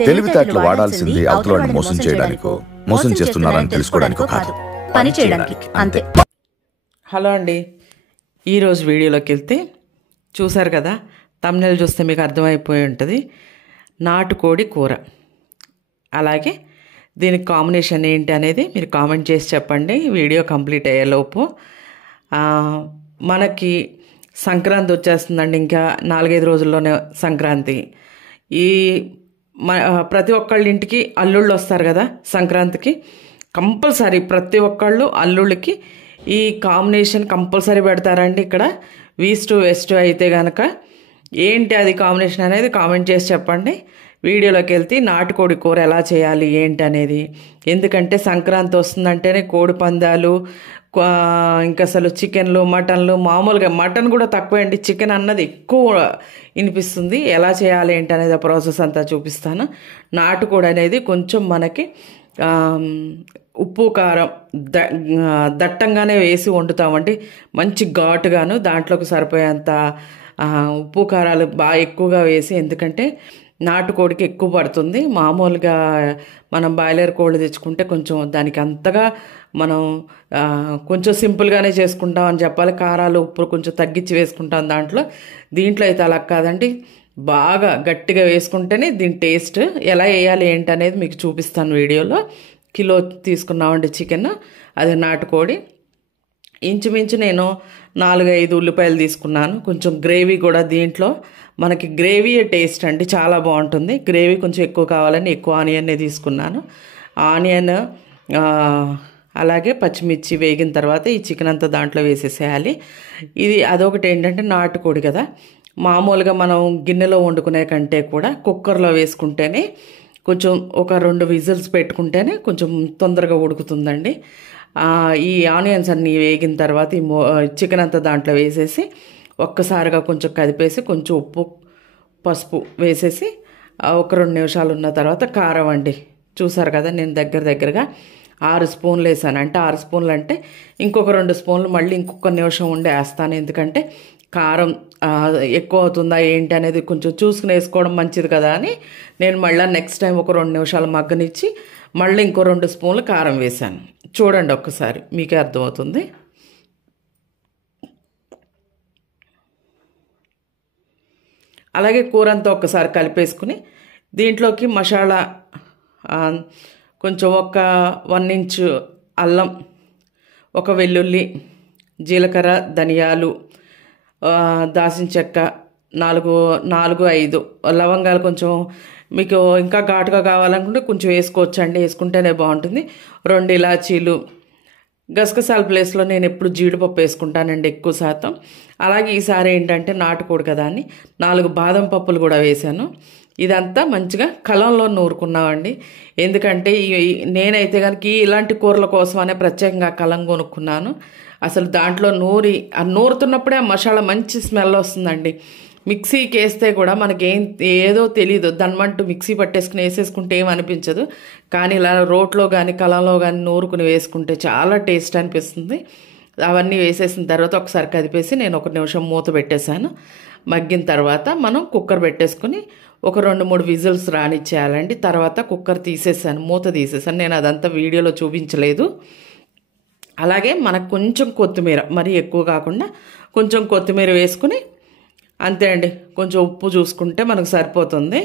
తెలివితేటలు వాడాల్సింది అవతలని మోసం చేయడానికో మోసం చేస్తున్నారని తెలుసుకోవడానికో కాదు, పని చేయడానికి అంతే. హలో అండి, ఈరోజు వీడియోలోకి వెళ్తే చూసారు కదా, తమ్నెల్ చూస్తే మీకు అర్థమైపోయి ఉంటుంది. నాటుకోడి కూర, అలాగే దీనికి కాంబినేషన్ ఏంటి అనేది మీరు కామెంట్ చేసి చెప్పండి వీడియో కంప్లీట్ అయ్యేలోపు. మనకి సంక్రాంతి వచ్చేస్తుందండి, ఇంకా 4-5 రోజుల్లోనే సంక్రాంతి. ఈ ప్రతి ఒక్కళ్ళ ఇంటికి అల్లుళ్ళు వస్తారు కదా సంక్రాంతికి. కంపల్సరీ ప్రతి ఒక్కళ్ళు అల్లుళ్ళకి ఈ కాంబినేషన్ కంపల్సరీ పెడతారండి. ఇక్కడ ఈస్ట్ వెస్ట్ అయితే కనుక ఏంటి అది కాంబినేషన్ అనేది కామెంట్ చేసి చెప్పండి. వీడియోలోకి వెళ్తే నాటుకోడి కూర ఎలా చేయాలి ఏంటి అనేది, ఎందుకంటే సంక్రాంతి వస్తుందంటేనే కోడి పందాలు, ఇంకా అసలు చికెన్లు మటన్లు, మామూలుగా మటన్ కూడా తక్కువ అండి, చికెన్ అన్నది ఎక్కువ వినిపిస్తుంది. ఎలా చేయాలి ఏంటి అనేది ఆ ప్రాసెస్ అంతా చూపిస్తాను. నాటుకోడి అనేది కొంచెం మనకి ఉప్పు కారం దట్టంగానే వేసి వండుతామండి, మంచి ఘాటుగాను. దాంట్లోకి సరిపోయేంత ఉప్పు కారాలు బాగా ఎక్కువగా వేసి, ఎందుకంటే నాటుకోడికి ఎక్కువ పడుతుంది. మామూలుగా మనం బాయిలర్ కోళ్ళు తెచ్చుకుంటే కొంచెం దానికి అంతగా మనం కొంచెం సింపుల్గానే చేసుకుంటాం అని చెప్పాలి. కారాలు ఉప్పు కొంచెం తగ్గించి వేసుకుంటాం దీంట్లో అయితే అలా కాదండి, బాగా గట్టిగా వేసుకుంటేనే దీని టేస్ట్. ఎలా వేయాలి ఏంటి అనేది మీకు చూపిస్తాను వీడియోలో. కిలో తీసుకున్నామండి చికెన్, అది నాటుకోడి. ఇంచుమించు నేను 4-5 ఉల్లిపాయలు తీసుకున్నాను. కొంచెం గ్రేవీ కూడా దీంట్లో మనకి గ్రేవీ టేస్ట్ అండి, చాలా బాగుంటుంది. గ్రేవీ కొంచెం ఎక్కువ కావాలని ఎక్కువ ఆనియన్నే తీసుకున్నాను. ఆనియన్ అలాగే పచ్చిమిర్చి వేగిన తర్వాత ఈ చికెన్ అంతా దాంట్లో వేసేసేయాలి. ఇది అదొకటి ఏంటంటే నాటుకోడి కదా, మామూలుగా మనం గిన్నెలో వండుకునే కంటే కూడా కుక్కర్లో వేసుకుంటేనే కొంచెం ఒక 2 విజిల్స్ పెట్టుకుంటేనే కొంచెం తొందరగా ఉడుకుతుందండి. ఈ ఆనియన్స్ అన్నీ వేగిన తర్వాత ఈ చికెన్ అంతా దాంట్లో వేసేసి ఒక్కసారిగా కొంచెం కదిపేసి కొంచెం ఉప్పు పసుపు వేసేసి ఒక 2 నిమిషాలు ఉన్న తర్వాత కారం అండి. చూసారు కదా, నేను దగ్గరగా 6 స్పూన్లు వేసాను. అంటే 6 స్పూన్లు అంటే ఇంకొక 2 స్పూన్లు మళ్ళీ ఇంకొక నిమిషం ఉండి వేస్తాను, ఎందుకంటే కారం ఎక్కువ అవుతుందా ఏంటి అనేది కొంచెం చూసుకుని వేసుకోవడం మంచిది కదా అని నేను మళ్ళీ నెక్స్ట్ టైం ఒక 2 నిమిషాలు మగ్గనిచ్చి మళ్ళీ ఇంకో 2 స్పూన్లు కారం వేసాను. చూడండి ఒక్కసారి, మీకే అర్థమవుతుంది. అలాగే కూర అంతా ఒక్కసారి కలిపేసుకుని దీంట్లోకి మసాలా కొంచెం ఒక 1 ఇంచు అల్లం, ఒక వెల్లుల్లి, జీలకర్ర, ధనియాలు, దాల్చిన చెక్క, 4-5 లవంగాలు, కొంచెం మీకు ఇంకా ఘాటుగా కావాలనుకుంటే కొంచెం వేసుకోవచ్చండి, వేసుకుంటేనే బాగుంటుంది. 2 ఇలాచీలు, గసగసాల ప్లేస్లో నేను ఎప్పుడు జీడిపప్పు వేసుకుంటానండి ఎక్కువ శాతం. అలాగే ఈసారి ఏంటంటే నాటుకోడి కదా అని 4 బాదం పప్పులు కూడా వేశాను. ఇదంతా మంచిగా కలంలో నూరుకున్నామండి, ఎందుకంటే నేనైతే కనుక ఇలాంటి కూరల కోసమనే ప్రత్యేకంగా కలం కొనుక్కున్నాను. అసలు దాంట్లో నూరుతున్నప్పుడే ఆ మసాలా మంచి స్మెల్ వస్తుందండి. మిక్సీకి వేస్తే కూడా మనకేం ఏదో తెలీదు, దానిమంటూ మిక్సీ పట్టేసుకుని వేసేసుకుంటే ఏమనిపించదు. కానీ ఇలా రోట్లో కానీ కలంలో కానీ నూరుకుని వేసుకుంటే చాలా టేస్ట్ అనిపిస్తుంది. అవన్నీ వేసేసిన తర్వాత ఒకసారి కదిపేసి నేను 1 నిమిషం మూత పెట్టేశాను. మగ్గిన తర్వాత మనం కుక్కర్ పెట్టేసుకుని ఒక 2-3 విజిల్స్ రానిచ్చేయాలండి. తర్వాత కుక్కర్ తీసేసాను, మూత తీసేసాను. నేను అదంతా వీడియోలో చూపించలేదు. అలాగే మనకు కొంచెం కొత్తిమీర, మరీ ఎక్కువ కాకుండా కొంచెం కొత్తిమీర వేసుకుని అంతే అండి, కొంచెం ఉప్పు చూసుకుంటే మనకు సరిపోతుంది.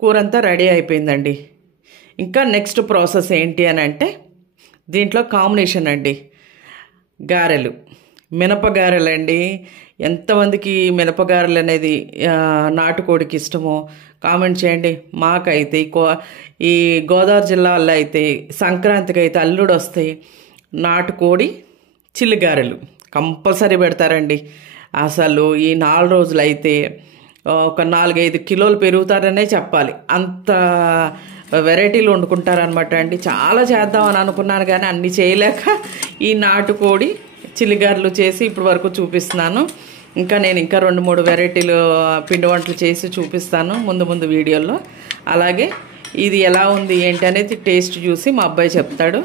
కూర అంతా రెడీ అయిపోయిందండి. ఇంకా నెక్స్ట్ ప్రాసెస్ ఏంటి అని అంటే దీంట్లో కాంబినేషన్ అండి, గారెలు, మినపగారెలు అండి. ఎంతమందికి మినపగారెలు అనేది నాటుకోడికి ఇష్టమో కామెంట్ చేయండి. మాకైతే ఈ గోదావరి జిల్లాలో అయితే సంక్రాంతికి అయితే అల్లుడు వస్తాయి, నాటుకోడి చిల్లిగారెలు కంపల్సరీ పెడతారండి. అసలు ఈ 4 రోజులు అయితే ఒక 4-5 కిలోలు పెరుగుతారనే చెప్పాలి, అంత వెరైటీలు వండుకుంటారనమాట అండి. చాలా చేద్దామని అనుకున్నాను కానీ అన్నీ చేయలేక ఈ నాటుకోడి చిల్లిగారెలు చేసి ఇప్పటి వరకు చూపిస్తున్నాను. నేను ఇంకా 2-3 వెరైటీలు పిండి వంటలు చేసి చూపిస్తాను ముందు వీడియోలో. అలాగే ఇది ఎలా ఉంది ఏంటి అనేది టేస్ట్ చూసి మా అబ్బాయి చెప్తాడు.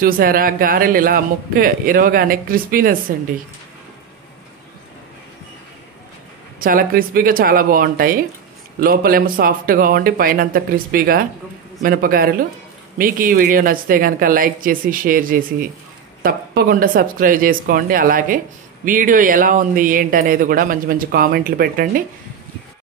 చూసారా గారెలు ఇలా ముక్క ఇరవగానే క్రిస్పీనెస్ అండి, చాలా క్రిస్పీగా చాలా బాగుంటాయి. లోపలేమో సాఫ్ట్గా ఉండి పైన అంతా క్రిస్పీగా మినపగారెలు. మీకు ఈ వీడియో నచ్చితే కనుక లైక్ చేసి షేర్ చేసి తప్పకుండా సబ్స్క్రైబ్ చేసుకోండి. అలాగే వీడియో ఎలా ఉంది ఏంటి అనేది కూడా మంచి మంచి కామెంట్లు పెట్టండి.